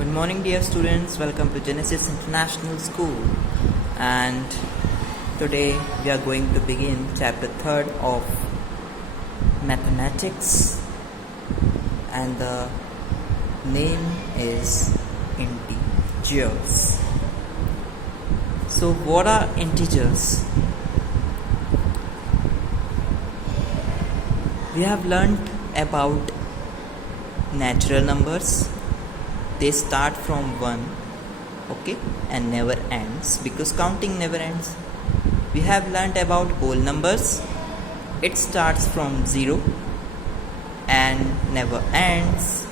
Good morning, dear students. Welcome to Genesis International School. And today we are going to begin chapter 3rd of mathematics, and the name is integers. So, what are integers? We have learnt about natural numbers. They start from 1, okay, and never ends because counting never ends. We have learnt about whole numbers. It starts from 0 and never ends.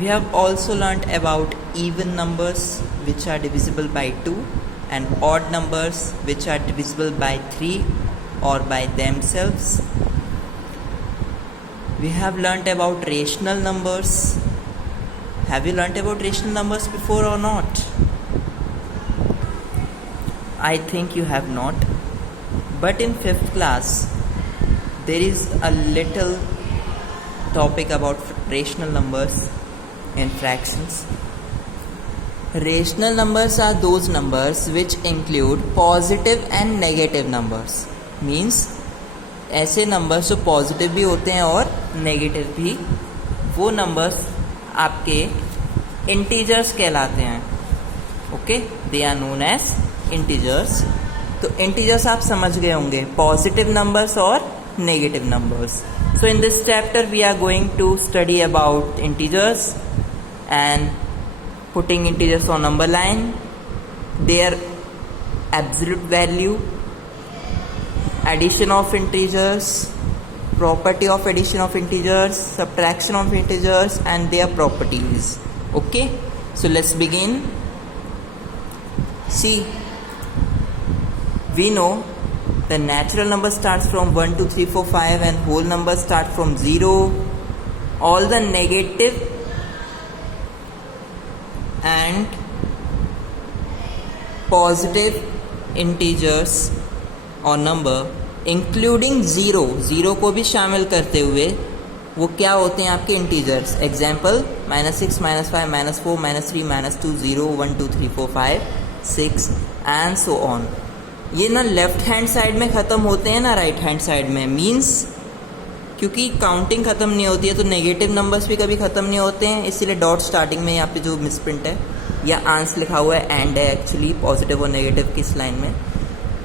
We have also learnt about even numbers which are divisible by 2 and odd numbers which are divisible by 3 or by themselves. We have learnt about rational numbers. Have you learnt about rational numbers before or not? I think you have not. But in 5th class, there is a little topic about rational numbers and fractions. Rational numbers are those numbers which include positive and negative numbers. Means ऐसे numbers जो positive भी होते हैं और negative भी, वो numbers आपके integers कहलाते हैं. Okay, they are known as integers. तो इंटीजर्स आप समझ गए होंगे, पॉजिटिव नंबर्स और negative numbers. So in this chapter we are going to study about integers and putting integers on number line, their absolute value, addition of integers, property of addition of integers, subtraction of integers and their properties. Okay, so let's begin. See, we know the natural number starts from 1 2 3 4 5 and whole numbers start from 0. All the negative and positive integers और number including zero को भी शामिल करते हुए वो क्या होते हैं आपके integers. Example -6 -5 -4 -3 -2 0 1 2 3 4 5 6 and so on. ये ना लेफ्ट हैंड साइड में ख़त्म होते हैं ना राइट हैंड साइड में. मीन्स क्योंकि काउंटिंग ख़त्म नहीं होती है तो नेगेटिव नंबर्स भी कभी ख़त्म नहीं होते हैं, इसीलिए डॉट स्टार्टिंग में यहाँ पे जो मिसप्रिंट है या आंस लिखा हुआ है एंड है एक्चुअली पॉजिटिव और नेगेटिव की इस लाइन में.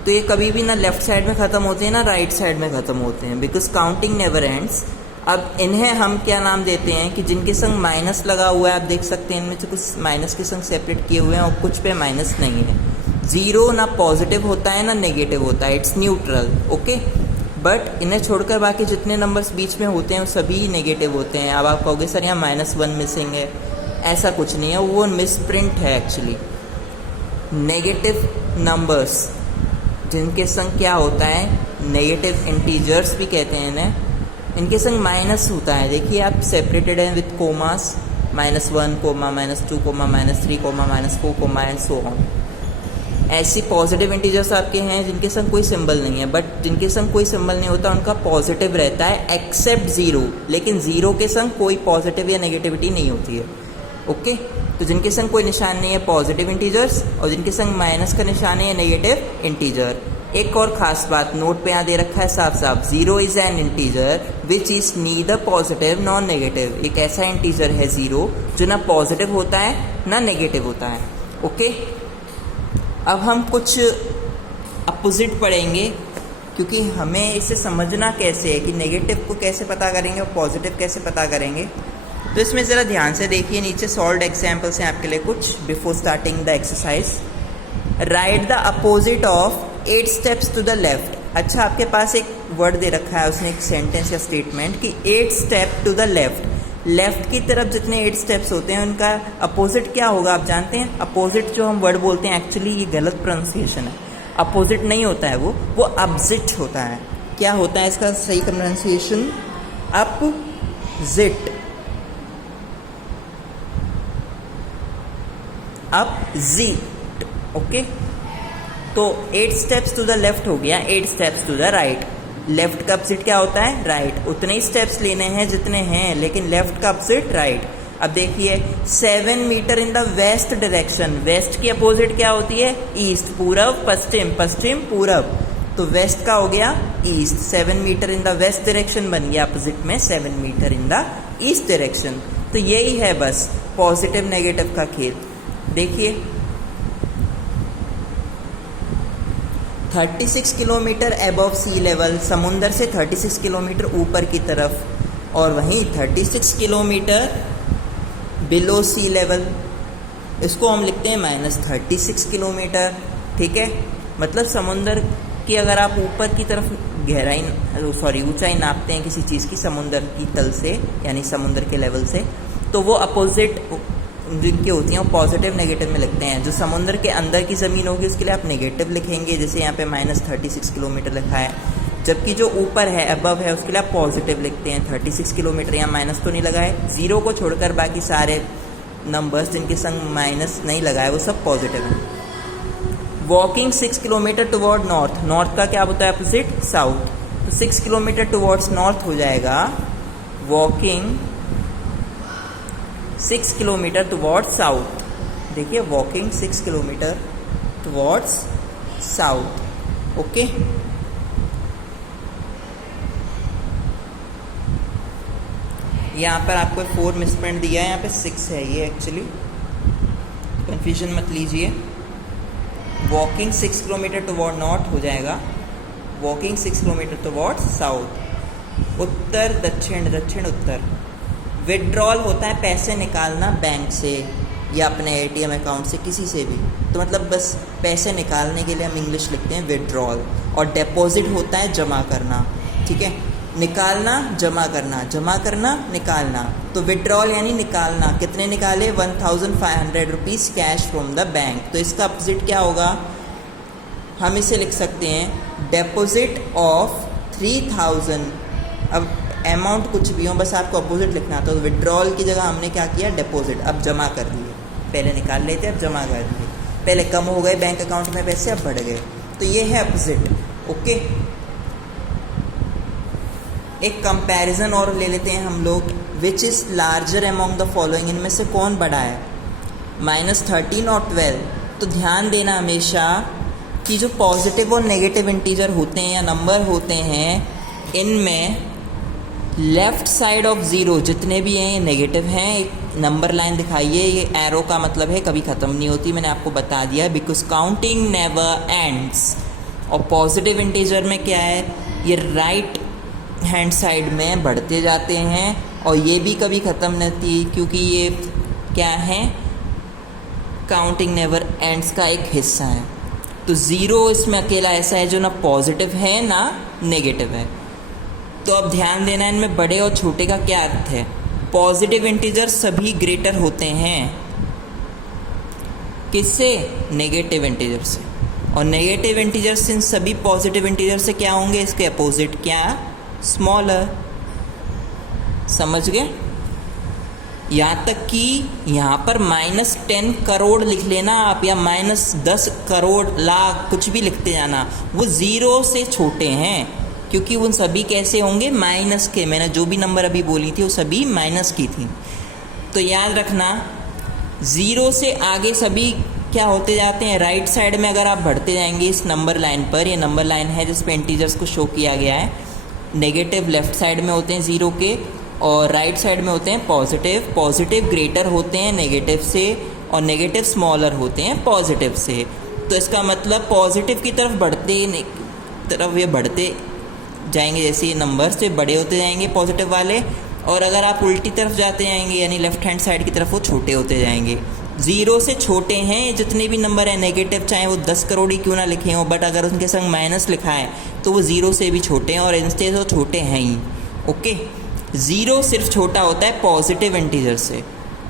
तो ये कभी भी ना लेफ्ट साइड में ख़त्म होते हैं ना राइट साइड में ख़त्म होते हैं बिकॉज काउंटिंग नेवर एंड्स. अब इन्हें हम क्या नाम देते हैं कि जिनके संग माइनस लगा हुआ है, आप देख सकते हैं इनमें से कुछ माइनस के संग सेपरेट किए हुए हैं और कुछ पे माइनस नहीं है. ज़ीरो ना पॉजिटिव होता है ना नेगेटिव होता है, इट्स न्यूट्रल. ओके, बट इन्हें छोड़कर बाकी जितने नंबर्स बीच में होते हैं वो सभी नेगेटिव होते हैं. अब आप कहोगे सर यहाँ -1 मिसिंग है, ऐसा कुछ नहीं है, वो मिसप्रिंट है एक्चुअली. नेगेटिव नंबर्स जिनके संग क्या होता है, नेगेटिव इंटीजर्स भी कहते हैं इन्हें, इनके संग माइनस होता है. देखिए आप सेपरेटेड हैं with commas, -1, -2, -3, -4, and so on. ऐसी पॉजिटिव इंटीजर्स आपके हैं जिनके संग कोई सिंबल नहीं है, बट जिनके संग कोई सिंबल नहीं होता उनका पॉजिटिव रहता है एक्सेप्ट 0. लेकिन 0 के संग कोई पॉजिटिव या नेगेटिविटी नहीं होती है. ओके, तो जिनके संग कोई निशान नहीं है पॉजिटिव इंटीजर्स और जिनके संग माइनस का निशान है नेगेटिव इंटीजर. एक और खास बात नोट पे यहाँ दे रखा है साफ साफ, 0 is an integer which is neither positive non negative. एक ऐसा इंटीजर है 0 जो ना पॉजिटिव होता है ना नेगेटिव होता है. ओके, अब हम कुछ अपोजिट पढ़ेंगे क्योंकि हमें इसे समझना कैसे है कि नेगेटिव को कैसे पता करेंगे और पॉजिटिव कैसे पता करेंगे. तो इसमें ज़रा ध्यान से देखिए, नीचे सॉल्व्ड एग्जाम्पल्स हैं आपके लिए कुछ. Before starting the exercise, write the opposite of 8 steps to the left. अच्छा, आपके पास एक वर्ड दे रखा है, उसने एक सेंटेंस या स्टेटमेंट कि 8 step to the left. Left की तरफ जितने 8 स्टेप्स होते हैं उनका अपोजिट क्या होगा आप जानते हैं? अपोजिट जो हम वर्ड बोलते हैं, एक्चुअली ये गलत प्रोनाउंसिएशन है. अपोजिट नहीं होता है, वो अपोजिट होता है. क्या होता है इसका सही प्रोनाउंसिएशन? अपोजिट. अपोजिट. ओके, तो 8 स्टेप्स टू द लेफ्ट हो गया, 8 steps to the right. Left का अपोजिट क्या होता है? राइट. उतने ही स्टेप्स लेने हैं जितने हैं, लेकिन लेफ्ट का अपोजिट राइट. अब देखिए 7 metre in the west direction, west की अपोजिट क्या होती है? ईस्ट, पूरब पश्चिम, पश्चिम पूरब, तो वेस्ट का हो गया east. 7 metre in the west direction बन गया अपोजिट में 7 metre in the east direction. तो यही है बस पॉजिटिव नेगेटिव का खेल। देखिए 36 किलोमीटर अबव सी लेवल, समुंदर से 36 किलोमीटर ऊपर की तरफ, और वहीं 36 किलोमीटर बिलो सी लेवल, इसको हम लिखते हैं -36 किलोमीटर। ठीक है, मतलब समुंदर की अगर आप ऊपर की तरफ ऊंचाई नापते हैं किसी चीज़ की समुंदर की तल से, यानी समुंदर के लेवल से, तो वो अपोजिट जिनकी होती हैं वो पॉजिटिव नेगेटिव में लिखते हैं। जो समुंदर के अंदर की ज़मीन होगी उसके लिए आप नेगेटिव लिखेंगे, जैसे यहाँ पे -36 किलोमीटर लिखा है, जबकि जो ऊपर है अबव है उसके लिए आप पॉजिटिव लिखते हैं। 36 किलोमीटर, यहाँ माइनस तो नहीं लगाए, जीरो को छोड़कर बाकी सारे नंबर्स जिनके संग माइनस नहीं लगाए वो सब पॉजिटिव हैं। Walking 6 kilometre toward north, north का क्या होता है अपोजिट? साउथ, तो 6 किलोमीटर टुवर्ड्स नॉर्थ हो जाएगा वॉकिंग 6 किलोमीटर टुवर्ड्स साउथ। देखिए walking 6 kilometre towards south. Okay, यहाँ पर आपको 4 मिसप्रिंट दिया है, यहाँ पे 6 है, ये एक्चुअली कंफ्यूजन मत लीजिए। वॉकिंग 6 किलोमीटर टुवर्ड नॉर्थ हो जाएगा वॉकिंग 6 किलोमीटर टुवर्ड साउथ। उत्तर दक्षिण, दक्षिण उत्तर। विड्रॉल होता है पैसे निकालना बैंक से या अपने एटीएम अकाउंट से, किसी से भी, तो मतलब बस पैसे निकालने के लिए हम इंग्लिश लिखते हैं विड्रॉल। और डिपॉजिट होता है जमा करना। ठीक है, निकालना जमा करना, जमा करना निकालना, तो विड्रॉल यानी निकालना। कितने निकाले? 1500 rupees cash from the bank. तो इसका अपोजिट क्या होगा? हम इसे लिख सकते हैं डिपॉजिट ऑफ 3000। अब अमाउंट कुछ भी हो, बस आपको अपोजिट लिखना। तो विड्रॉल की जगह हमने क्या किया? डिपॉजिट। अब जमा कर दिए, पहले निकाल लेते अब जमा कर दिए। पहले कम हो गए बैंक अकाउंट में पैसे, अब बढ़ गए, तो ये है अपोजिट। ओके, एक कंपैरिजन और ले लेते हैं हम लोग। Which is larger among the following, इनमें से कौन बड़ा है? -13 और 12। तो ध्यान देना हमेशा कि जो पॉजिटिव और नेगेटिव इंटीजर होते हैं या नंबर होते हैं, इनमें लेफ्ट साइड ऑफ ज़ीरो जितने भी हैं ये नेगेटिव हैं। एक नंबर लाइन दिखाइए, ये एरो का मतलब है कभी ख़त्म नहीं होती, मैंने आपको बता दिया, बिकॉज काउंटिंग नेवर एंड्स। और पॉजिटिव इंटीजर में क्या है? ये राइट हैंड साइड में बढ़ते जाते हैं, और ये भी कभी ख़त्म नहीं होती, क्योंकि ये क्या है? काउंटिंग नेवर एंड्स का एक हिस्सा है। तो ज़ीरो इसमें अकेला ऐसा है जो ना पॉजिटिव है ना नेगेटिव है। तो अब ध्यान देना, इनमें बड़े और छोटे का क्या अर्थ है? पॉजिटिव इंटीजर सभी ग्रेटर होते हैं किससे? नेगेटिव इंटीजर से। और नेगेटिव इंटीजर्स इन सभी पॉजिटिव इंटीजर से क्या होंगे? इसके अपोजिट क्या? स्मॉलर। समझ गए? यहाँ तक कि यहाँ पर -10 करोड़ लिख लेना आप, या -10 करोड़ लाख, कुछ भी लिखते जाना, वो ज़ीरो से छोटे हैं, क्योंकि उन सभी कैसे होंगे? माइनस के। मैंने जो भी नंबर अभी बोली थी वो सभी माइनस की थी। तो याद रखना, ज़ीरो से आगे सभी क्या होते जाते हैं? राइट साइड में अगर आप बढ़ते जाएंगे इस नंबर लाइन पर, ये नंबर लाइन है जिस पे इंटीजर्स को शो किया गया है, नेगेटिव लेफ्ट साइड में होते हैं ज़ीरो के, और राइट साइड में होते हैं पॉजिटिव। पॉजिटिव ग्रेटर होते हैं नेगेटिव से, और नेगेटिव स्मॉलर होते हैं पॉजिटिव से। तो इसका मतलब पॉजिटिव की तरफ ये बढ़ते जाएंगे, जैसे ये नंबर से बड़े होते जाएंगे पॉजिटिव वाले, और अगर आप उल्टी तरफ जाते जाएंगे यानी लेफ्ट हैंड साइड की तरफ, वो छोटे होते जाएंगे। ज़ीरो से छोटे हैं जितने भी नंबर हैं नेगेटिव, चाहे वो 10 करोड़ ही क्यों ना लिखे हों, बट अगर उनके संग माइनस लिखा है तो वो ज़ीरो से भी छोटे हैं, और इनसे तो छोटे हैं ही। ओके, ज़ीरो सिर्फ छोटा होता है पॉजिटिव इंटीजर से,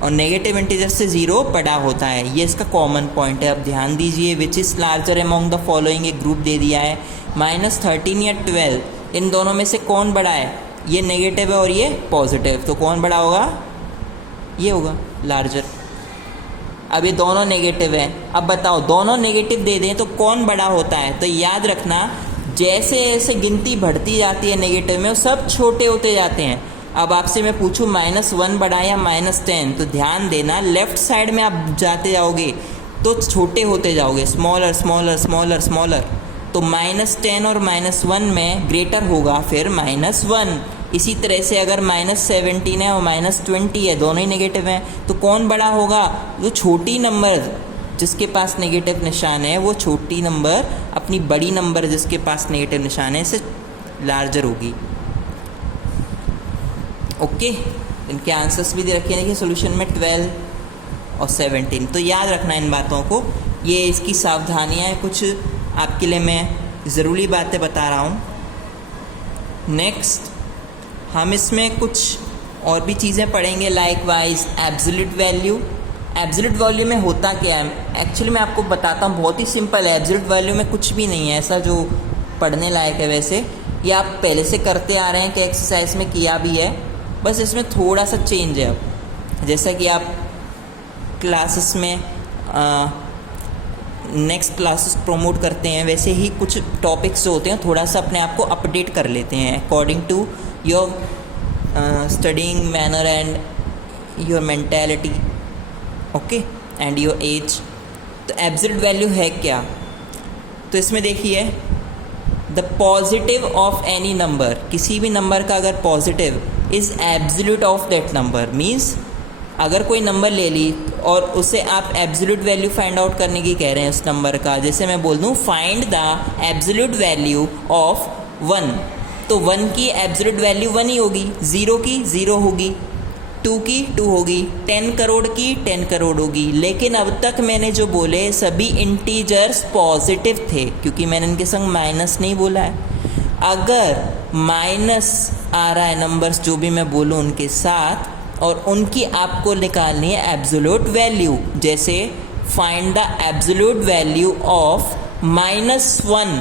और नेगेटिव इंटीजर से ज़ीरो बड़ा होता है। ये इसका कॉमन पॉइंट है। अब ध्यान दीजिए, which is larger among the following, एक ग्रुप दे दिया है, -13 या 12, इन दोनों में से कौन बड़ा है? ये नेगेटिव है और ये पॉजिटिव, तो कौन बड़ा होगा? ये होगा लार्जर। अब ये दोनों नेगेटिव है, अब बताओ दोनों नेगेटिव दे दें तो कौन बड़ा होता है? तो याद रखना, जैसे जैसे गिनती बढ़ती जाती है नेगेटिव में, वो सब छोटे होते जाते हैं। अब आपसे मैं पूछूं -1 बड़ा या -10, तो ध्यान देना लेफ्ट साइड में आप जाते जाओगे तो छोटे होते जाओगे, स्मॉलर स्मॉलर स्मॉलर स्मॉलर। तो -10 और -1 में ग्रेटर होगा फिर -1। इसी तरह से अगर -17 है और -20 है, दोनों ही नेगेटिव हैं, तो कौन बड़ा होगा? जो छोटी नंबर जिसके पास नेगेटिव निशान है वो छोटी नंबर अपनी बड़ी नंबर जिसके पास नेगेटिव निशान है से लार्जर होगी। ओके, इनके आंसर्स भी दे रखे हैं कि सोल्यूशन में 12 और 17। तो याद रखना इन बातों को, ये इसकी सावधानियाँ हैं, कुछ आपके लिए मैं ज़रूरी बातें बता रहा हूँ। नेक्स्ट हम इसमें कुछ और भी चीज़ें पढ़ेंगे, like wise absolute value. Absolute value में होता क्या है? एक्चुअली मैं आपको बताता हूँ, बहुत ही सिंपल है। एब्सोल्यूट वैल्यू में कुछ भी नहीं है ऐसा जो पढ़ने लायक है। वैसे ये आप पहले से करते आ रहे हैं कि एक्सरसाइज में किया भी है, बस इसमें थोड़ा सा चेंज है। अब जैसा कि आप क्लासेस में नेक्स्ट क्लासेस प्रमोट करते हैं, वैसे ही कुछ टॉपिक्स जो होते हैं थोड़ा सा अपने आप को अपडेट कर लेते हैं according to your studying manner and your mentality, okay, and your age. तो एब्सोल्यूट वैल्यू है क्या? तो इसमें देखिए, the positive of any number, किसी भी नंबर का अगर positive is absolute of that number, means अगर कोई नंबर ले ली और उसे आप एब्सोल्यूट वैल्यू फाइंड आउट करने की कह रहे हैं उस नंबर का, जैसे मैं बोल दूँ find the absolute value of 1, तो 1 की एब्सोल्यूट वैल्यू 1 ही होगी, 0 की 0 होगी, 2 की 2 होगी, 10 करोड़ की 10 करोड़ होगी। लेकिन अब तक मैंने जो बोले सभी इंटीजर्स पॉजिटिव थे, क्योंकि मैंने इनके संग माइनस नहीं बोला है। अगर माइनस आ रहा है नंबर्स जो भी मैं बोलूँ उनके साथ, और उनकी आपको निकालनी है एब्सोल्यूट वैल्यू, जैसे find the absolute value of -1,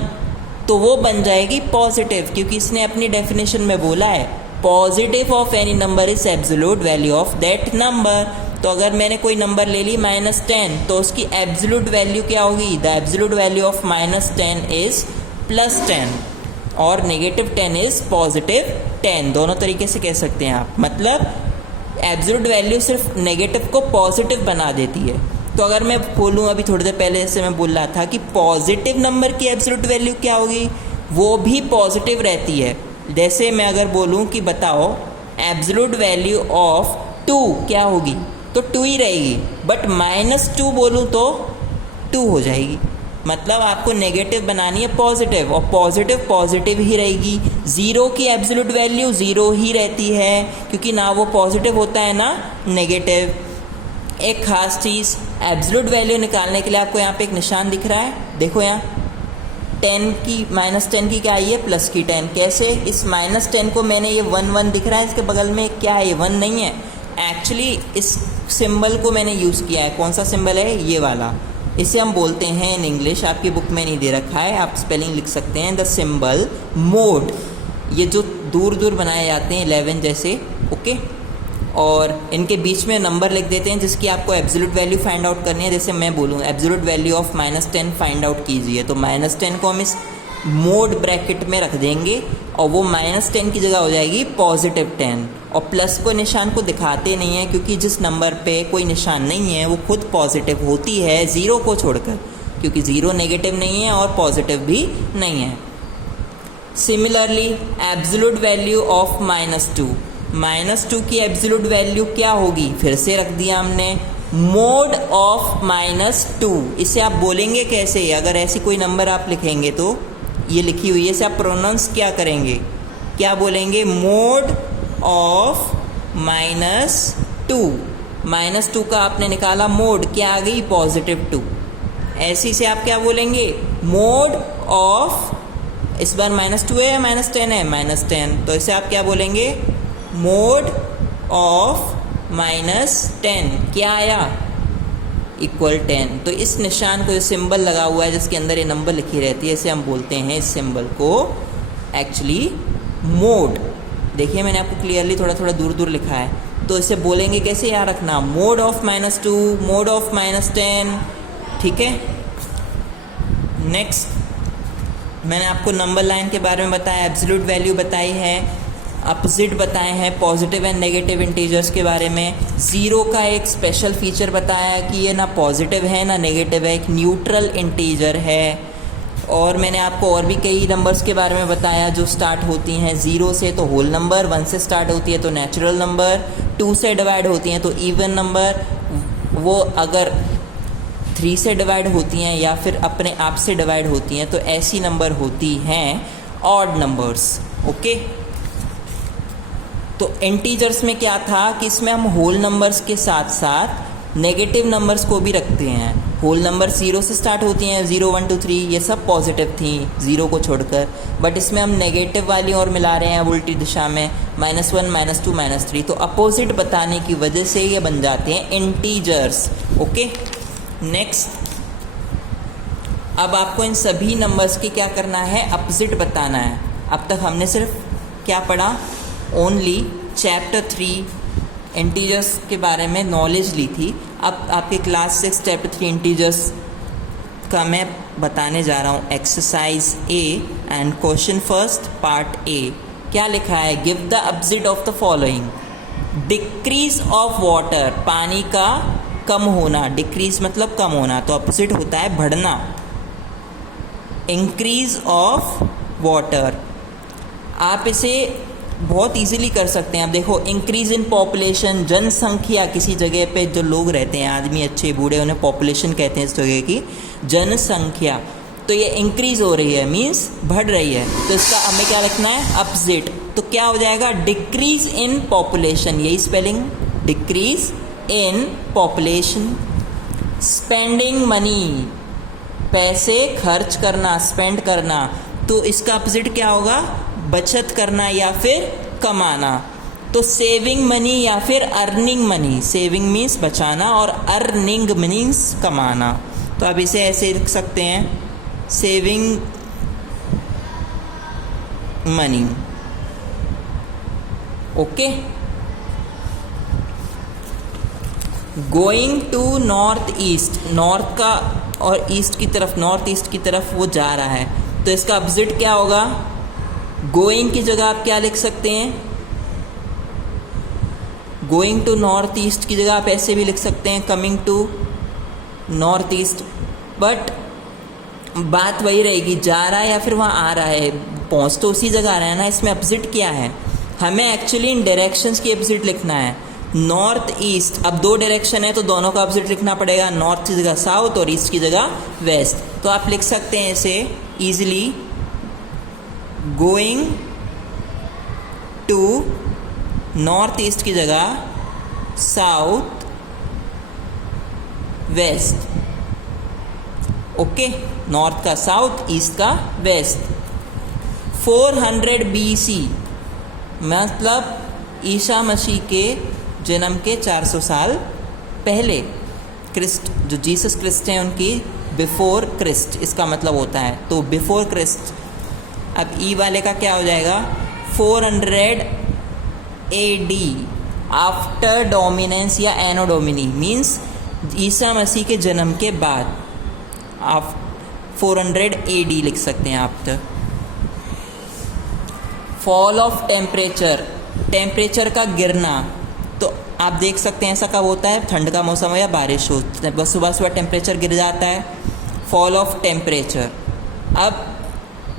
तो वो बन जाएगी पॉजिटिव, क्योंकि इसने अपनी डेफिनेशन में बोला है positive of any number is absolute value of that number. तो अगर मैंने कोई नंबर ले ली -10, तो उसकी एब्सोल्यूट वैल्यू क्या होगी? The absolute value of -10 is +10 और -10 इज +10, दोनों तरीके से कह सकते हैं आप। मतलब एब्सोल्यूट वैल्यू सिर्फ नेगेटिव को पॉजिटिव बना देती है। तो अगर मैं बोलूँ, अभी थोड़ी देर पहले से मैं बोल रहा था कि पॉजिटिव नंबर की एब्सोल्यूट वैल्यू क्या होगी? वो भी पॉजिटिव रहती है। जैसे मैं अगर बोलूँ कि बताओ एब्सोल्यूट वैल्यू ऑफ 2 क्या होगी, तो 2 ही रहेगी, बट -2 बोलूँ तो 2 हो जाएगी। मतलब आपको नेगेटिव बनानी है पॉजिटिव, और पॉजिटिव पॉजिटिव ही रहेगी। 0 की एब्सोल्यूट वैल्यू 0 ही रहती है, क्योंकि ना वो पॉजिटिव होता है ना नेगेटिव। एक ख़ास चीज़, एब्सोल्यूट वैल्यू निकालने के लिए आपको यहाँ पे एक निशान दिख रहा है, देखो यहाँ 10 की -10 की क्या आई है? प्लस की 10। कैसे? इस -10 को मैंने, ये 1 दिख रहा है, इसके बगल में क्या है? ये 1 नहीं है, एक्चुअली इस सिंबल को मैंने यूज़ किया है। कौन सा सिंबल है? ये वाला। इसे हम बोलते हैं इन इंग्लिश, आपकी बुक में नहीं दे रखा है, आप स्पेलिंग लिख सकते हैं, द सिंबल मोड। ये जो दूर दूर बनाए जाते हैं 11 जैसे, ओके, और इनके बीच में नंबर लिख देते हैं जिसकी आपको एब्सोल्यूट वैल्यू फाइंड आउट करनी है। जैसे मैं बोलूँ absolute value of -10 find out कीजिए, तो -10 को हम इस मोड ब्रैकेट में रख देंगे और वो -10 की जगह हो जाएगी +10। और प्लस को निशान को दिखाते नहीं है, क्योंकि जिस नंबर पे कोई निशान नहीं है वो खुद पॉजिटिव होती है 0 को छोड़कर, क्योंकि 0 नेगेटिव नहीं है और पॉजिटिव भी नहीं है। सिमिलरली एब्सोल्यूट वैल्यू ऑफ -2 की एब्सोल्यूट वैल्यू क्या होगी? फिर से रख दिया हमने मोड ऑफ -2। इसे आप बोलेंगे कैसे? अगर ऐसी कोई नंबर आप लिखेंगे तो ये लिखी हुई है, इसे आप प्रोनाउंस क्या करेंगे? क्या बोलेंगे? मोड ऑफ -2 का आपने निकाला मोड, क्या आ गई? +2। ऐसे से आप क्या बोलेंगे? मोड ऑफ, इस बार -2 है या -10 है? -10, तो इसे आप क्या बोलेंगे? मोड ऑफ -10 क्या आया? =10। तो इस निशान को, जो सिंबल लगा हुआ है जिसके अंदर ये नंबर लिखी रहती है, इसे हम बोलते हैं, इस सिंबल को एक्चुअली मोड। देखिए मैंने आपको क्लियरली थोड़ा थोड़ा दूर दूर लिखा है, तो इसे बोलेंगे कैसे? याद रखना, मोड ऑफ -2, मोड ऑफ -10, ठीक है। नेक्स्ट मैंने आपको नंबर लाइन के बारे में बताया, एब्सोल्यूट वैल्यू बताई है, अपोजिट बताए हैं पॉजिटिव एंड नेगेटिव इंटीजर्स के बारे में। ज़ीरो का एक स्पेशल फीचर बताया कि ये ना पॉजिटिव है ना नेगेटिव है, एक न्यूट्रल इंटीजर है। और मैंने आपको और भी कई नंबर्स के बारे में बताया जो स्टार्ट होती हैं ज़ीरो से तो होल नंबर, 1 से स्टार्ट होती है तो नेचुरल नंबर, 2 से डिवाइड होती हैं तो इवन नंबर, वो अगर 3 से डिवाइड होती हैं या फिर अपने आप से डिवाइड होती हैं तो ऐसी नंबर होती हैं ऑड नंबर्स। ओके, तो इंटीजर्स में क्या था कि इसमें हम होल नंबर्स के साथ साथ नेगेटिव नंबर्स को भी रखते हैं। होल नंबर 0 से स्टार्ट होती हैं, 0 1 2 3 ये सब पॉजिटिव थी 0 को छोड़कर, बट इसमें हम नेगेटिव वाली और मिला रहे हैं उल्टी दिशा में, -1 -2 -3। तो अपोजिट बताने की वजह से ये बन जाते हैं इंटीजर्स। ओके, नेक्स्ट, अब आपको इन सभी नंबर्स की क्या करना है, अपोजिट बताना है। अब तक हमने सिर्फ क्या पढ़ा, ओनली चैप्टर 3 इंटीजर्स के बारे में नॉलेज ली थी। अब आपके क्लास 6 चैप्टर 3 इंटीजर्स का मैं बताने जा रहा हूँ exercise A and question first part A. क्या लिखा है, give the opposite of the following. Decrease of water, पानी का कम होना, डिक्रीज मतलब कम होना, तो अपोजिट होता है बढ़ना। इंक्रीज ऑफ वाटर, आप इसे बहुत इजीली कर सकते हैं। आप देखो, इंक्रीज इन पॉपुलेशन, जनसंख्या, किसी जगह पे जो लोग रहते हैं, आदमी अच्छे बूढ़े, उन्हें पॉपुलेशन कहते हैं इस जगह की, जनसंख्या। तो ये इंक्रीज हो रही है मीन्स बढ़ रही है, तो इसका हमें क्या लिखना है, अपोजिट। तो क्या हो जाएगा, डिक्रीज इन पॉपुलेशन, यही spelling, decrease in population. Spending money, पैसे खर्च करना, स्पेंड करना, तो इसका अपोजिट क्या होगा, बचत करना या फिर कमाना। तो सेविंग मनी या फिर अर्निंग मनी, सेविंग मीन्स बचाना और अर्निंग मीन्स कमाना। तो अब इसे ऐसे लिख सकते हैं, saving money. Okay, going to north east, north का और ईस्ट की तरफ, नॉर्थ ईस्ट की तरफ वो जा रहा है, तो इसका अपोजिट क्या होगा, गोइंग की जगह आप क्या लिख सकते हैं, गोइंग टू नॉर्थ ईस्ट की जगह आप ऐसे भी लिख सकते हैं, coming to north east. But बात वही रहेगी, जा रहा है या फिर वहाँ आ रहा है, पहुँच तो उसी जगह आ रहा है ना। इसमें अपोजिट क्या है, हमें एक्चुअली इन डायरेक्शंस की अपोजिट लिखना है। नॉर्थ ईस्ट, अब 2 डायरेक्शन है तो दोनों का अपोजिट लिखना पड़ेगा, नॉर्थ की जगह साउथ और ईस्ट की जगह वेस्ट। तो आप लिख सकते हैं इसे easily, going to north east की जगह साउथ वेस्ट। ओके, नॉर्थ का साउथ, ईस्ट का वेस्ट। 400 BC मतलब ईसा मसीह के जन्म के 400 साल पहले, क्रिस्ट जो जीसस क्रिस्ट हैं उनकी बिफोर क्रिस्ट इसका मतलब होता है, तो बिफोर क्रिस्ट। अब ई वाले का क्या हो जाएगा, 400 AD, आफ्टर डोमिनेंस या एनो डोमिनी, मीन्स ईसा मसीह के जन्म के बाद, आप 400 AD लिख सकते हैं आप। तो फॉल ऑफ टेम्परेचर, टेम्परेचर का गिरना, तो आप देख सकते हैं ऐसा कब होता है, ठंड का मौसम हो या बारिश हो, बस सुबह सुबह टेम्परेचर गिर जाता है, फॉल ऑफ टेम्परेचर। अब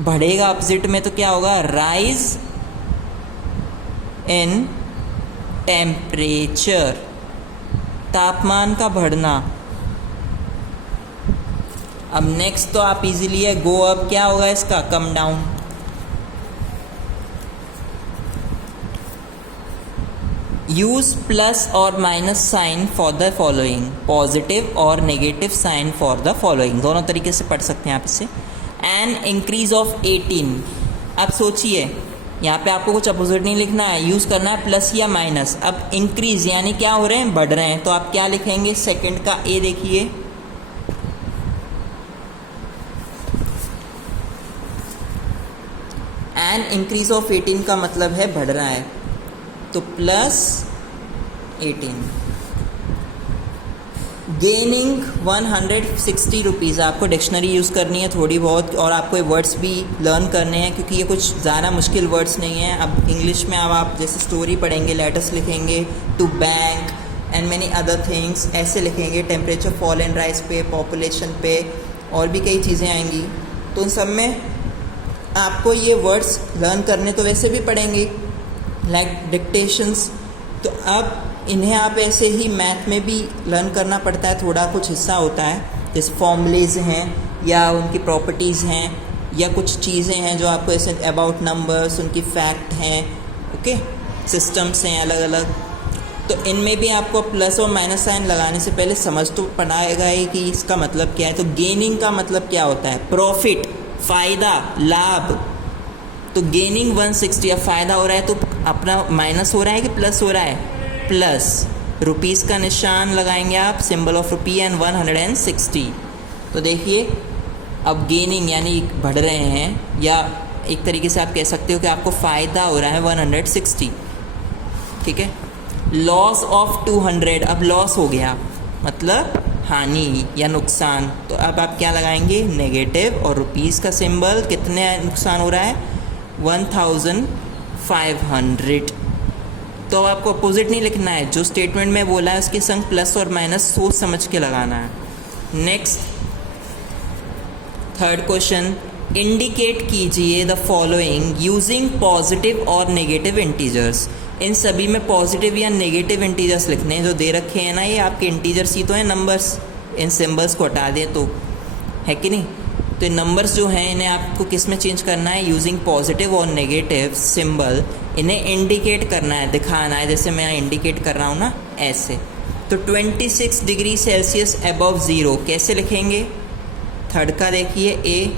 बढ़ेगा अपोजिट में तो क्या होगा, राइज इन टेम्परेचर, तापमान का बढ़ना। अब नेक्स्ट तो आप इजीली है, गो अप, क्या होगा इसका, कम डाउन। यूज प्लस और minus sign for the following, positive और negative sign for the following, दोनों तरीके से पढ़ सकते हैं आप इसे। एन इंक्रीज ऑफ 18, अब सोचिए यहाँ पे आपको कुछ अपोजिट नहीं लिखना है, यूज़ करना है प्लस या माइनस। अब इंक्रीज यानी क्या हो रहे हैं, बढ़ रहे हैं, तो आप क्या लिखेंगे, सेकंड का ए देखिए, एन इंक्रीज ऑफ 18 का मतलब है बढ़ रहा है, तो +18। Gaining 160 rupees. आपको डिक्शनरी यूज़ करनी है थोड़ी बहुत, और आपको ये वर्ड्स भी लर्न करने हैं, क्योंकि ये कुछ ज़्यादा मुश्किल वर्ड्स नहीं हैं। अब इंग्लिश में अब आप जैसे स्टोरी पढ़ेंगे, लेटर्स लिखेंगे, to bank and many other things ऐसे लिखेंगे, टेम्परेचर फॉल एंड राइज पे, पॉपुलेशन पे, और भी कई चीज़ें आएंगी। तो उन सब में आपको ये वर्ड्स लर्न करने तो वैसे भी पड़ेंगे, लाइक डिक्टेशंस। तो अब इन्हें आप ऐसे ही मैथ में भी लर्न करना पड़ता है, थोड़ा कुछ हिस्सा होता है, जैसे फॉर्मूलेज हैं या उनकी प्रॉपर्टीज़ हैं या कुछ चीज़ें हैं जो आपको ऐसे अबाउट नंबर्स, उनकी फैक्ट हैं, ओके, सिस्टम्स हैं अलग अलग। तो इनमें भी आपको प्लस और माइनस साइन लगाने से पहले समझ तो पड़ाएगा ही कि इसका मतलब क्या है। तो गेनिंग का मतलब क्या होता है? प्रॉफिट, फ़ायदा, लाभ। तो गेनिंग 160, अब फ़ायदा हो रहा है तो अपना माइनस हो रहा है कि प्लस हो रहा है? प्लस। रुपीज़ का निशान लगाएंगे आप, सिंबल ऑफ रुपी एंड 160। तो देखिए अब गेनिंग यानी बढ़ रहे हैं, या एक तरीके से आप कह सकते हो कि आपको फ़ायदा हो रहा है 160, ठीक है। लॉस ऑफ 200, अब लॉस हो गया मतलब हानि या नुकसान। तो अब आप क्या लगाएंगे? नेगेटिव, और रुपीज़ का सिंबल, कितने नुकसान हो रहा है? 1500। तो आपको अपोजिट नहीं लिखना है, जो स्टेटमेंट में बोला है उसके संग प्लस और माइनस सोच समझ के लगाना है। नेक्स्ट थर्ड क्वेश्चन, इंडिकेट कीजिए द फॉलोइंग यूजिंग पॉजिटिव और नेगेटिव इंटीजर्स। इन सभी में पॉजिटिव या नेगेटिव इंटीजर्स लिखने हैं, जो दे रखे हैं ना, ये आपके इंटीजर्स ही तो हैं, नंबर्स। इन सिंबल्स को हटा दें तो है कि नहीं। तो नंबर्स जो हैं इन्हें आपको किस में चेंज करना है? यूजिंग पॉजिटिव और नेगेटिव सिंबल इन्हें इंडिकेट करना है, दिखाना है। जैसे मैं इंडिकेट कर रहा हूँ ना, ऐसे। तो 26 डिग्री सेल्सियस अबव ज़ीरो कैसे लिखेंगे? थर्ड का देखिए, ए,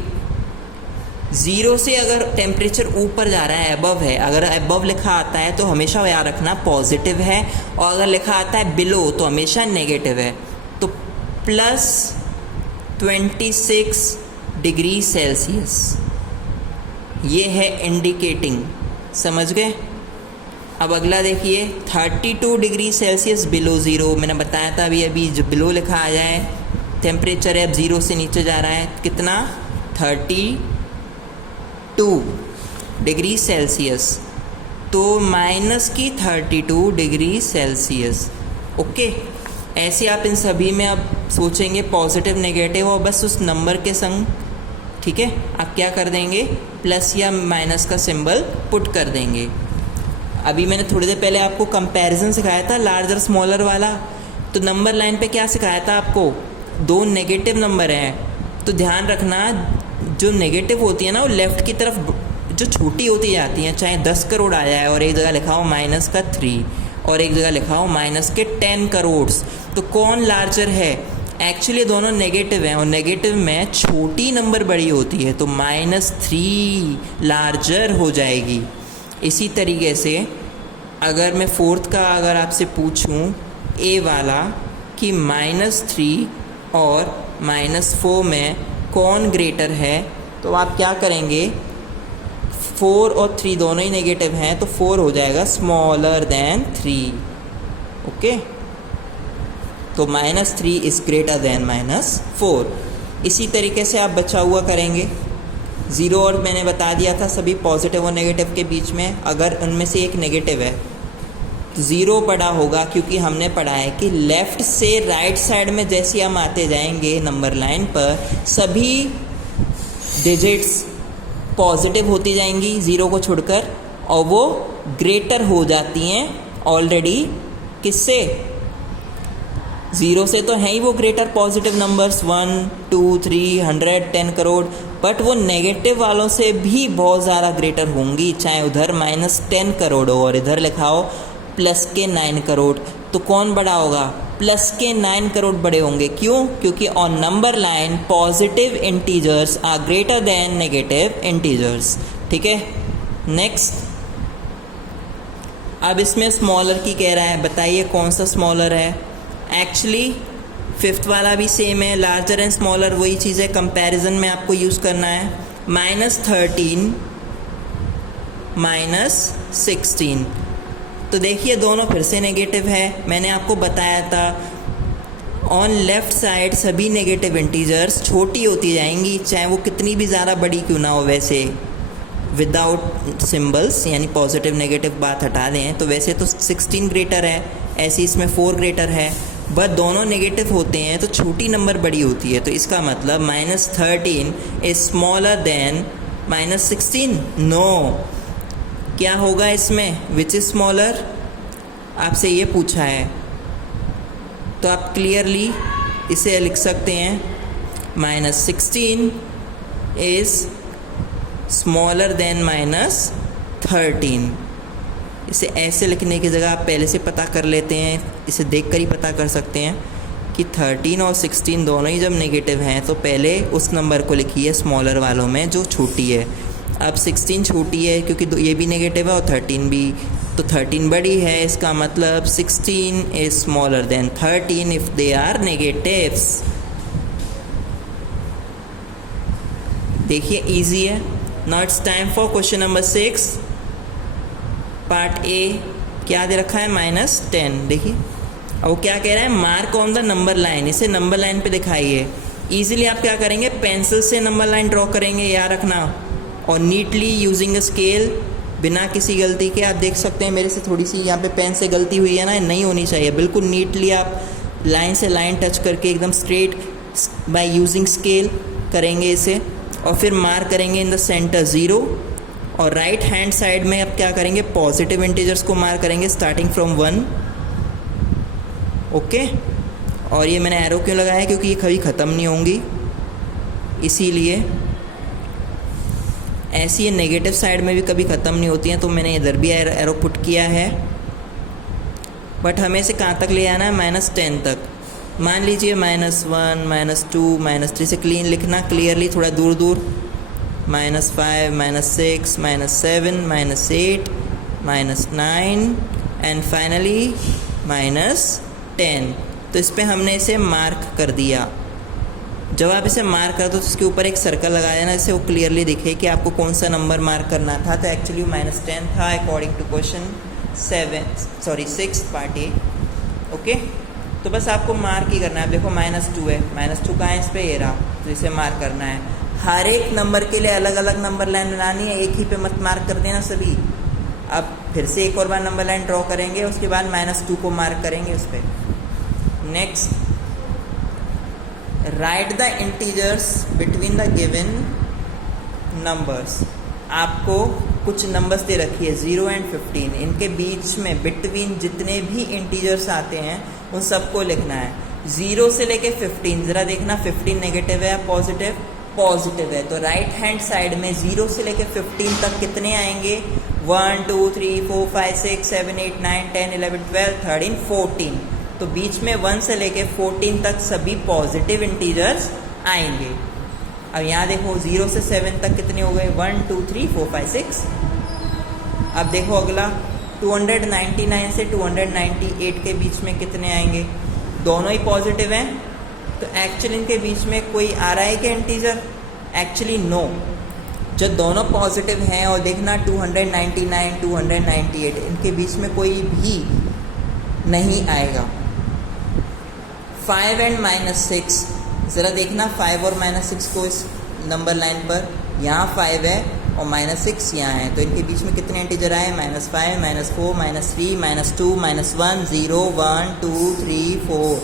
ज़ीरो से अगर टेम्परेचर ऊपर जा रहा है, अबव है, अगर अबव लिखा आता है तो हमेशा याद रखना पॉजिटिव है, और अगर लिखा आता है बिलो तो हमेशा नेगेटिव है। तो प्लस 26 डिग्री सेल्सियस, ये है इंडिकेटिंग, समझ गए। अब अगला देखिए, 32 डिग्री सेल्सियस बिलो ज़ीरो। मैंने बताया था अभी जो बिलो लिखा आ जाए, टेम्परेचर है अब ज़ीरो से नीचे जा रहा है, कितना? 32 डिग्री सेल्सियस। तो माइनस की 32 डिग्री सेल्सियस, ओके। ऐसे आप इन सभी में अब सोचेंगे पॉजिटिव नेगेटिव, और बस उस नंबर के संग, ठीक है, आप क्या कर देंगे? प्लस या माइनस का सिंबल पुट कर देंगे। अभी मैंने थोड़ी देर पहले आपको कंपैरिजन सिखाया था, लार्जर स्मॉलर वाला। तो नंबर लाइन पे क्या सिखाया था आपको? दो नेगेटिव नंबर हैं, तो ध्यान रखना जो नेगेटिव होती है ना, वो लेफ़्ट की तरफ जो छोटी होती जाती हैं। चाहे 10 करोड़ आ जाए और एक जगह लिखा हो माइनस का 3 और एक जगह लिखा हो माइनस के 10 करोड़, तो कौन लार्जर है? एक्चुअली दोनों नेगेटिव हैं, और नेगेटिव में छोटी नंबर बड़ी होती है, तो -3 लार्जर हो जाएगी। इसी तरीके से अगर मैं फोर्थ का अगर आपसे पूछूं, ए वाला, कि -3 और -4 में कौन ग्रेटर है, तो आप क्या करेंगे? 4 और 3 दोनों ही नेगेटिव हैं, तो 4 हो जाएगा स्मॉलर देन 3, ओके। तो -3 इज़ ग्रेटर देन -4। इसी तरीके से आप बचा हुआ करेंगे। ज़ीरो और मैंने बता दिया था सभी पॉजिटिव और नेगेटिव के बीच में, अगर उनमें से एक नेगेटिव है तो ज़ीरो पड़ा होगा, क्योंकि हमने पढ़ा है कि लेफ़्ट से राइट साइड में जैसे हम आते जाएंगे नंबर लाइन पर, सभी डिजिट्स पॉजिटिव होती जाएंगी ज़ीरो को छोड़कर, और वो ग्रेटर हो जाती हैं ऑलरेडी किससे? ज़ीरो से तो हैं ही वो greater positive numbers, 1, 2, 3, 100, 10 crore, but वो नेगेटिव वालों से भी बहुत ज़्यादा ग्रेटर होंगी, चाहे उधर -10 करोड़ हो और इधर लिखा हो प्लस के 9 करोड़। तो कौन बड़ा होगा? प्लस के 9 करोड़ बड़े होंगे। क्यों? क्योंकि on number line positive integers are greater than negative integers, ठीक है। नेक्स्ट, अब इसमें स्मॉलर की कह रहा है, बताइए कौन सा स्मॉलर है। एक्चुअली फिफ्थ वाला भी सेम है, लार्जर एंड स्मॉलर वही चीज़ है, कंपैरिजन में आपको यूज़ करना है। -13 -16, तो देखिए दोनों फिर से नेगेटिव है। मैंने आपको बताया था ऑन लेफ्ट साइड सभी नेगेटिव इंटीजर्स छोटी होती जाएंगी, चाहे वो कितनी भी ज़्यादा बड़ी क्यों ना हो। वैसे विदाउट सिंबल्स यानी पॉजिटिव नेगेटिव बात हटा दें तो वैसे तो 16 ग्रेटर है, ऐसे इसमें 4 ग्रेटर है, बट दोनों नेगेटिव होते हैं तो छोटी नंबर बड़ी होती है। तो इसका मतलब -13 इज स्मॉलर देन -16। नो, क्या होगा इसमें, विच इज स्मॉलर, आपसे ये पूछा है। तो आप क्लियरली इसे लिख सकते हैं -16 इज स्मॉलर देन -13। इसे ऐसे लिखने की जगह आप पहले से पता कर लेते हैं, इसे देखकर ही पता कर सकते हैं कि 13 और 16 दोनों ही जब नेगेटिव हैं तो पहले उस नंबर को लिखिए स्मॉलर वालों में जो छोटी है। अब 16 छोटी है क्योंकि ये भी नेगेटिव है और 13 भी, तो 13 बड़ी है, इसका मतलब 16 is smaller than 13 if they are negatives. देखिए इजी है। Now it's time for question number 6 part A. क्या दे रखा है, -10। देखिए अब वो क्या कह रहा है, mark on the number line, इसे नंबर लाइन पे दिखाइए। इजीली आप क्या करेंगे, पेंसिल से नंबर लाइन ड्रॉ करेंगे, याद रखना, और नीटली यूजिंग अ स्केल, बिना किसी गलती के। आप देख सकते हैं मेरे से थोड़ी सी यहाँ पे पेन से गलती हुई है ना, नहीं होनी चाहिए। बिल्कुल नीटली आप लाइन से लाइन टच करके एकदम स्ट्रेट बाय यूजिंग स्केल करेंगे इसे, और फिर मार्क करेंगे इन द सेंटर 0। और राइट हैंड साइड में अब क्या करेंगे, पॉजिटिव इंटीजर्स को मार्क करेंगे स्टार्टिंग फ्रॉम 1। ओके, और ये मैंने एरो क्यों लगाया है, क्योंकि ये कभी ख़त्म नहीं होंगी, इसीलिए। ऐसी ये नेगेटिव साइड में भी कभी ख़त्म नहीं होती हैं, तो मैंने इधर भी एरो पुट किया है। बट हमें इसे कहाँ तक ले आना है, -10 तक। मान लीजिए -1, -2, -3 से क्लीन लिखना, क्लियरली थोड़ा दूर दूर, -5, -6, -7, -8, -9 एंड फाइनली -10। तो इस पर हमने इसे मार्क कर दिया। जब आप इसे मार्क कर दो तो इसके ऊपर एक सर्कल लगा देना, इससे वो क्लियरली दिखे कि आपको कौन सा नंबर मार्क करना था। तो एक्चुअली -10 था according to question 6 part A. Okay, तो बस आपको मार्क ही करना है। देखो -2 है, -2 कहाँ है इस पर, ये रहा, तो इसे मार्क करना है। हर एक नंबर के लिए अलग अलग नंबर लाइन बनानी है, एक ही पे मत मार्क कर देना सभी। अब फिर से एक और बार नंबर लाइन ड्रॉ करेंगे, उसके बाद -2 को मार्क करेंगे उस पर। Next, right the integers between the given numbers. आपको कुछ नंबर्स दे रखी है 0 एंड 15, इनके बीच में बिटवीन जितने भी इंटीजर्स आते हैं उन सबको लिखना है, 0 से लेके 15। ज़रा देखना 15 नेगेटिव है या पॉजिटिव, पॉजिटिव है, तो राइट हैंड साइड में 0 से लेके 15 तक कितने आएंगे, 1 2 3 4 5 6 7 8 9 10 11 12 13 14। तो बीच में 1 से लेके 14 तक सभी पॉजिटिव इंटीजर्स आएंगे। अब यहाँ देखो 0 से 7 तक कितने हो गए, 1 2 3 4 5 6। अब देखो अगला 299 से 298 के बीच में कितने आएंगे, दोनों ही पॉजिटिव हैं। तो एक्चुअली इनके बीच में कोई आ रहा है क्या इंटीजर, एक्चुअली नो। जब दोनों पॉजिटिव हैं, और देखना 299 298 इनके बीच में कोई भी नहीं आएगा। 5 एंड -6, ज़रा देखना 5 और -6 को इस नंबर लाइन पर, यहाँ 5 है और -6 यहाँ है, तो इनके बीच में कितने इंटीजर आए, -5 -4 -3 -2 -1 0 1 2 3 4।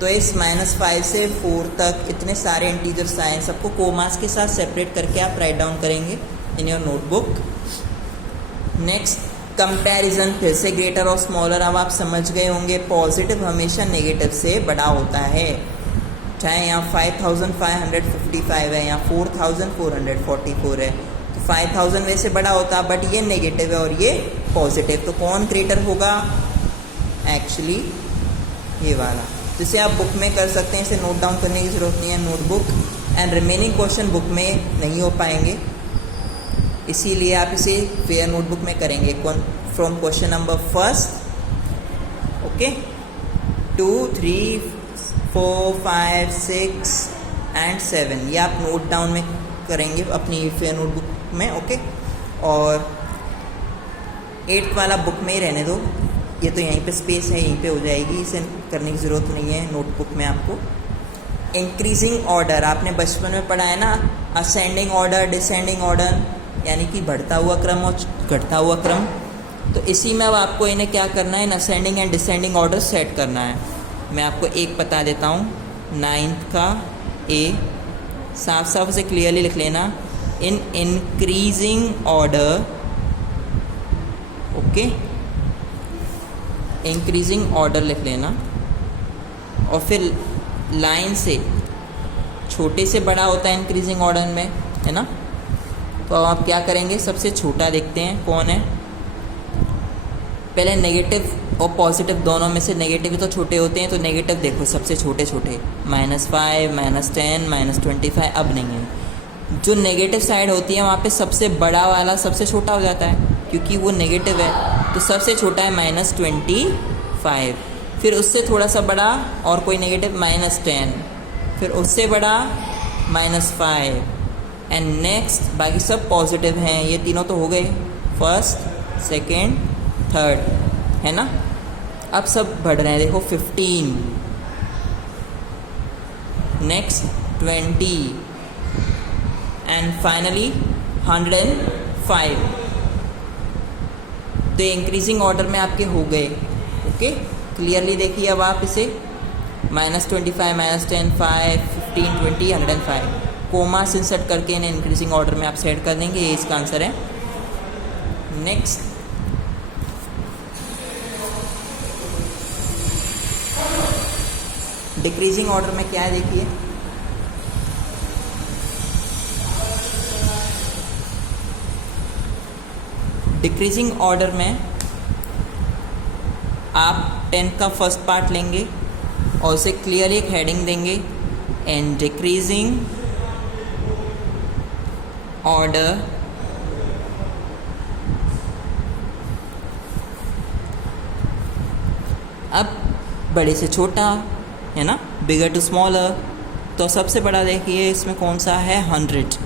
तो इस -5 से 4 तक इतने सारे इंटीजर्स आए, सबको कोमास के साथ सेपरेट करके आप राइट डाउन करेंगे in your notebook. Next, comparison, फिर से ग्रेटर और स्मॉलर। अब आप समझ गए होंगे पॉजिटिव हमेशा नेगेटिव से बड़ा होता है, चाहे यहाँ 5555 है, यहाँ 4444 है, तो 5000 वैसे बड़ा होता है, बट ये नेगेटिव है और ये पॉजिटिव, तो कौन ग्रेटर होगा, एक्चुअली ये वाला। तो इसे आप बुक में कर सकते हैं, इसे नोट डाउन करने की ज़रूरत नहीं है notebook, and remaining question book में नहीं हो पाएंगे, इसीलिए आप इसे फेयर नोटबुक में करेंगे from question number 1। Okay, 2 3 4 5 6 and 7 ये आप नोट डाउन में करेंगे अपनी फेयर नोटबुक में। ओके, और 8th वाला बुक में ही रहने दो, ये तो यहीं पे स्पेस है, यहीं पे हो जाएगी, इसे करने की ज़रूरत नहीं है नोटबुक में आपको। इंक्रीजिंग ऑर्डर आपने बचपन में पढ़ा है ना, असेंडिंग ऑर्डर, डिसेंडिंग ऑर्डर, यानी कि बढ़ता हुआ क्रम और घटता हुआ क्रम। तो इसी में अब आपको इन्हें क्या करना है, in ascending and descending order set करना है। मैं आपको एक बता देता हूँ, 9th का ए, साफ साफ उसे क्लियरली लिख लेना, in increasing order, okay, increasing order लिख लेना। और फिर लाइन से छोटे से बड़ा होता है इंक्रीजिंग ऑर्डर में, है ना। तो अब आप क्या करेंगे, सबसे छोटा देखते हैं कौन है। पहले नेगेटिव और पॉजिटिव दोनों में से नेगेटिव तो छोटे होते हैं, तो नेगेटिव देखो सबसे छोटे छोटे, -5, -10, -25 अब नहीं है। जो नेगेटिव साइड होती है वहाँ पे सबसे बड़ा वाला सबसे छोटा हो जाता है, क्योंकि वो नेगेटिव है। तो सबसे छोटा है -25, फिर उससे थोड़ा सा बड़ा और कोई नेगेटिव -10, फिर उससे बड़ा -5 एंड नेक्स्ट बाकी सब पॉजिटिव हैं। ये तीनों तो हो गए, फर्स्ट, सेकेंड, थर्ड, है ना। अब सब बढ़ रहे हैं, देखो 15, नेक्स्ट 20 एंड फाइनली 105। तो इंक्रीजिंग ऑर्डर में आपके हो गए, ओके। क्लियरली देखिए अब आप इसे, -25, -10, 5, 15, 20, 105 कोमास इंसर्ट करके इन्हें इंक्रीजिंग ऑर्डर में आप सेट कर देंगे। ये इसका आंसर है। नेक्स्ट, डिक्रीजिंग ऑर्डर में क्या है देखिए, डिक्रीजिंग ऑर्डर में आप 10 का फर्स्ट पार्ट लेंगे और उसे क्लियरली एक हेडिंग देंगे, एंड डिक्रीजिंग ऑर्डर अब बड़े से छोटा, है ना, बिगर टू स्मॉलर। तो सबसे बड़ा देखिए इसमें कौन सा है, 100,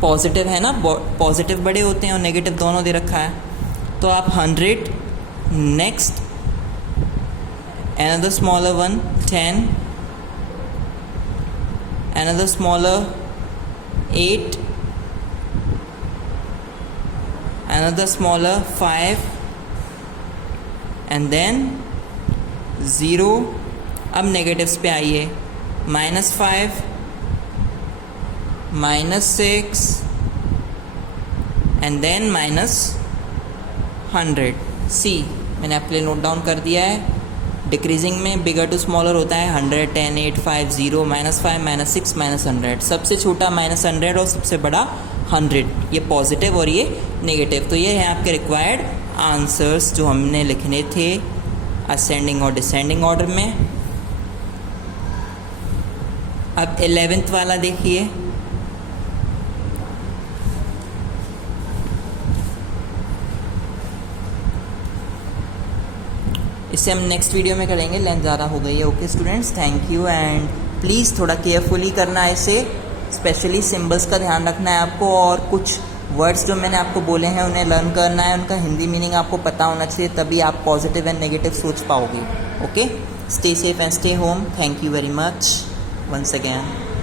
पॉजिटिव है ना, पॉजिटिव बड़े होते हैं और नेगेटिव दोनों दे रखा है। तो आप 100, next another smaller one, 10, another smaller 8, another smaller 5 and then 0। अब नेगेटिव्स पे आइए, -5, -6 एंड देन -100। सी मैंने आपके लिए नोट डाउन कर दिया है। डिक्रीजिंग में बिगर टू स्मॉलर होता है 100, 10, 8, 5, 0, -5, -6, -100। सबसे छोटा -100 और सबसे बड़ा 100, ये पॉजिटिव और ये नेगेटिव। तो ये है आपके रिक्वायर्ड आंसर्स जो हमने लिखने थे असेंडिंग और डिसेंडिंग ऑर्डर में। अब 11th वाला देखिए, इसे हम नेक्स्ट वीडियो में करेंगे, लेंथ ज़्यादा हो गई है। Okay students, thank you and please थोड़ा केयरफुली करना है इसे, स्पेशली सिंबल्स का ध्यान रखना है आपको, और कुछ वर्ड्स जो मैंने आपको बोले हैं उन्हें लर्न करना है, उनका हिंदी मीनिंग आपको पता होना चाहिए, तभी आप पॉजिटिव एंड नेगेटिव सोच पाओगे। Okay, stay safe and stay home. Thank you very much once again.